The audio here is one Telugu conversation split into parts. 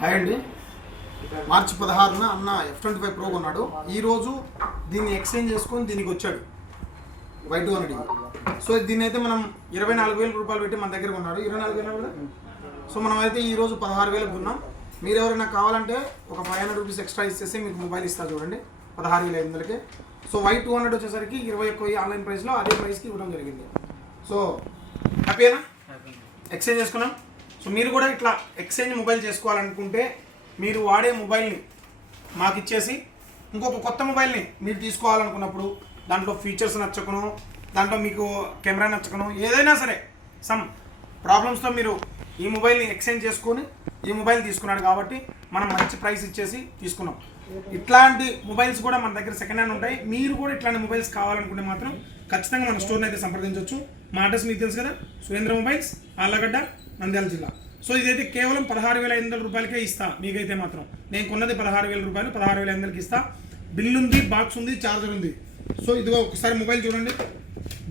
హాయ్ అండి. మార్చి పదహారున అన్న ఎఫ్ ట్వంటీ ఫైవ్ ప్రో కొన్నాడు ఈరోజు దీన్ని ఎక్స్చేంజ్ చేసుకొని దీనికి వచ్చాడు. వైట్ వన్ సో దీన్ని అయితే మనం ఇరవై నాలుగు వేల రూపాయలు పెట్టి మన దగ్గర కొన్నాడు. ఇరవై నాలుగు వేల కూడా సో మనం అయితే ఈ రోజు పదహారు వేలకు కొన్నాం. మీరు ఎవరైనా కావాలంటే ఒక ఫైవ్ హండ్రెడ్ రూపీస్ ఎక్స్ట్రా ఇచ్చేసి మీకు మొబైల్ ఇస్తా చూడండి. పదహారు వేల ఐదు వందలకి. సో వైట్ టూ హండ్రెడ్ వచ్చేసరికి ఇరవై ఒక్క ఆన్లైన్ ప్రైస్లో అదే ప్రైస్కి ఇవ్వడం జరిగింది. సో హ్యాపీనా ఎక్స్చేంజ్ చేసుకున్నాం. సో మీరు కూడా ఇట్లా ఎక్స్చేంజ్ మొబైల్ చేసుకోవాలనుకుంటే మీరు వాడే మొబైల్ని మాకు ఇచ్చేసి ఇంకొక కొత్త మొబైల్ని మీరు తీసుకోవాలనుకున్నప్పుడు దాంట్లో ఫీచర్స్ నచ్చకను దాంట్లో మీకు కెమెరా నచ్చకను ఏదైనా సరే సమ్ ప్రాబ్లమ్స్తో మీరు ఈ మొబైల్ని ఎక్స్చేంజ్ చేసుకొని ఈ మొబైల్ తీసుకున్నాడు కాబట్టి మనం మంచి ప్రైస్ ఇచ్చేసి తీసుకున్నాం. ఇట్లాంటి మొబైల్స్ కూడా మన దగ్గర సెకండ్ హ్యాండ్ ఉంటాయి. మీరు కూడా ఇట్లాంటి మొబైల్స్ కావాలనుకుంటే మాత్రం ఖచ్చితంగా మన స్టోర్ని అయితే సంప్రదించవచ్చు మా అడ్రస్ మీకు తెలుసు కదా? సురేంద్ర మొబైల్స్ ఆళ్ళగడ్డ నంద్యాల జిల్లా. సో ఇదైతే కేవలం పదహారు వేల ఐదు వందల రూపాయలకే ఇస్తా మీకైతే మాత్రం. నేను కొన్నది పదహారు వేల రూపాయలు పదహారు వేల ఐదు వందలకి ఇస్తా. బిల్ ఉంది బాక్స్ ఉంది చార్జర్ ఉంది. సో ఇదిగో ఒకసారి మొబైల్ చూడండి.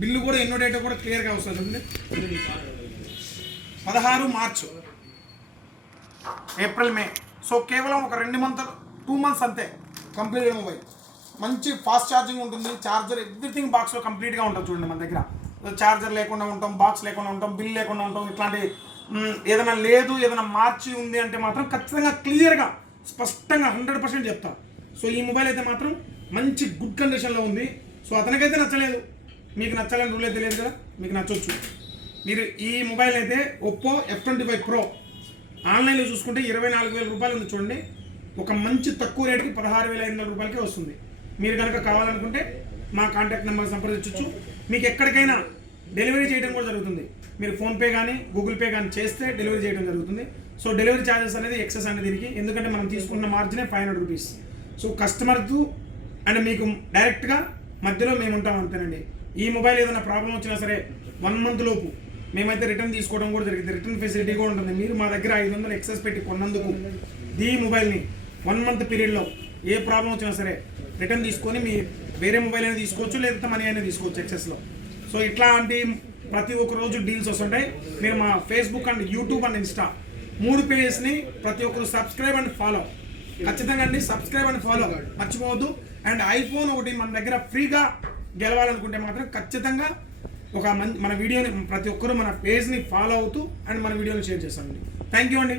బిల్లు కూడా ఎన్నో డేటా కూడా క్లియర్గా వస్తుంది చూడండి. పదహారు మార్చ్ ఏప్రిల్ మే. సో కేవలం ఒక రెండు మంత్ టూ మంత్స్ అంతే కంప్లీట్ మొబైల్. మంచి ఫాస్ట్ ఛార్జింగ్ ఉంటుంది చార్జర్ ఎవ్రీథింగ్ బాక్స్లో కంప్లీట్గా ఉంటుంది చూడండి మన దగ్గర. చార్జర్ లేకుండా ఉంటాం బాక్స్ లేకుండా ఉంటాం బిల్ లేకుండా ఉంటాం ఇట్లాంటి ఏదైనా లేదు ఏదైనా మార్చి ఉంది అంటే మాత్రం ఖచ్చితంగా క్లియర్గా స్పష్టంగా హండ్రెడ్ పర్సెంట్ చెప్తా. సో ఈ మొబైల్ అయితే మాత్రం మంచి గుడ్ కండిషన్లో ఉంది. సో అతనికైతే నచ్చలేదు. మీకు నచ్చాలని రూల్ అయితే లేదు కదా? మీకు నచ్చొచ్చు. మీరు ఈ మొబైల్ అయితే Oppo F twenty five pro ఆన్లైన్లో చూసుకుంటే ఇరవై నాలుగు వేల రూపాయలు ఉంది చూడండి. ఒక మంచి తక్కువ రేటుకి పదహారు వేల ఐదు వందల రూపాయలకే వస్తుంది. మీరు కనుక కావాలనుకుంటే మా కాంటాక్ట్ నెంబర్ సంప్రదించవచ్చు మీకు ఎక్కడికైనా డెలివరీ చేయడం కూడా జరుగుతుంది. మీరు ఫోన్పే కానీ గూగుల్ పే కానీ చేస్తే డెలివరీ చేయడం జరుగుతుంది. సో డెలివరీ ఛార్జెస్ అనేది ఎక్సెస్ అనేది దీనికి. ఎందుకంటే మనం తీసుకున్న మార్జినే ఫైవ్ హండ్రెడ్ రూపీస్. సో కస్టమర్కు అండ్ మీకు డైరెక్ట్గా మధ్యలో మేము ఉంటాం అంతేనండి. ఈ మొబైల్ ఏదైనా ప్రాబ్లం వచ్చినా సరే వన్ మంత్ లోపు మేమైతే రిటర్న్ తీసుకోవడం కూడా జరిగింది. రిటర్న్ ఫెసిలిటీ కూడా ఉంటుంది. మీరు మా దగ్గర ఐదు వందలు ఎక్సెస్ పెట్టి కొన్నందుకు ఈ మొబైల్ని వన్ మంత్ పీరియడ్లో ఏ ప్రాబ్లం వచ్చినా సరే రిటర్న్ తీసుకొని మీ వేరే మొబైల్ అయినా తీసుకోవచ్చు లేదంటే మనీ అయినా తీసుకోవచ్చు ఎక్సెస్లో. సో ఇట్లాంటి ప్రతి ఒక్క రోజు డీల్స్ వస్తుంటాయి. మీరు మా Facebook and YouTube and Insta మూడు పేజెస్ని ప్రతి ఒక్కరు సబ్స్క్రైబ్ అండ్ ఫాలో ఖచ్చితంగా అండి సబ్స్క్రైబ్ అండ్ ఫాలో మర్చిపోవద్దు. అండ్ ఐఫోన్ ఒకటి మన దగ్గర ఫ్రీగా గెలవాలనుకుంటే మాత్రం ఖచ్చితంగా ఒక మన వీడియోని ప్రతి ఒక్కరూ మన పేజ్ని ఫాలో అవుతూ అండ్ మన వీడియోని షేర్ చేస్తామండి. థ్యాంక్ యూ అండి.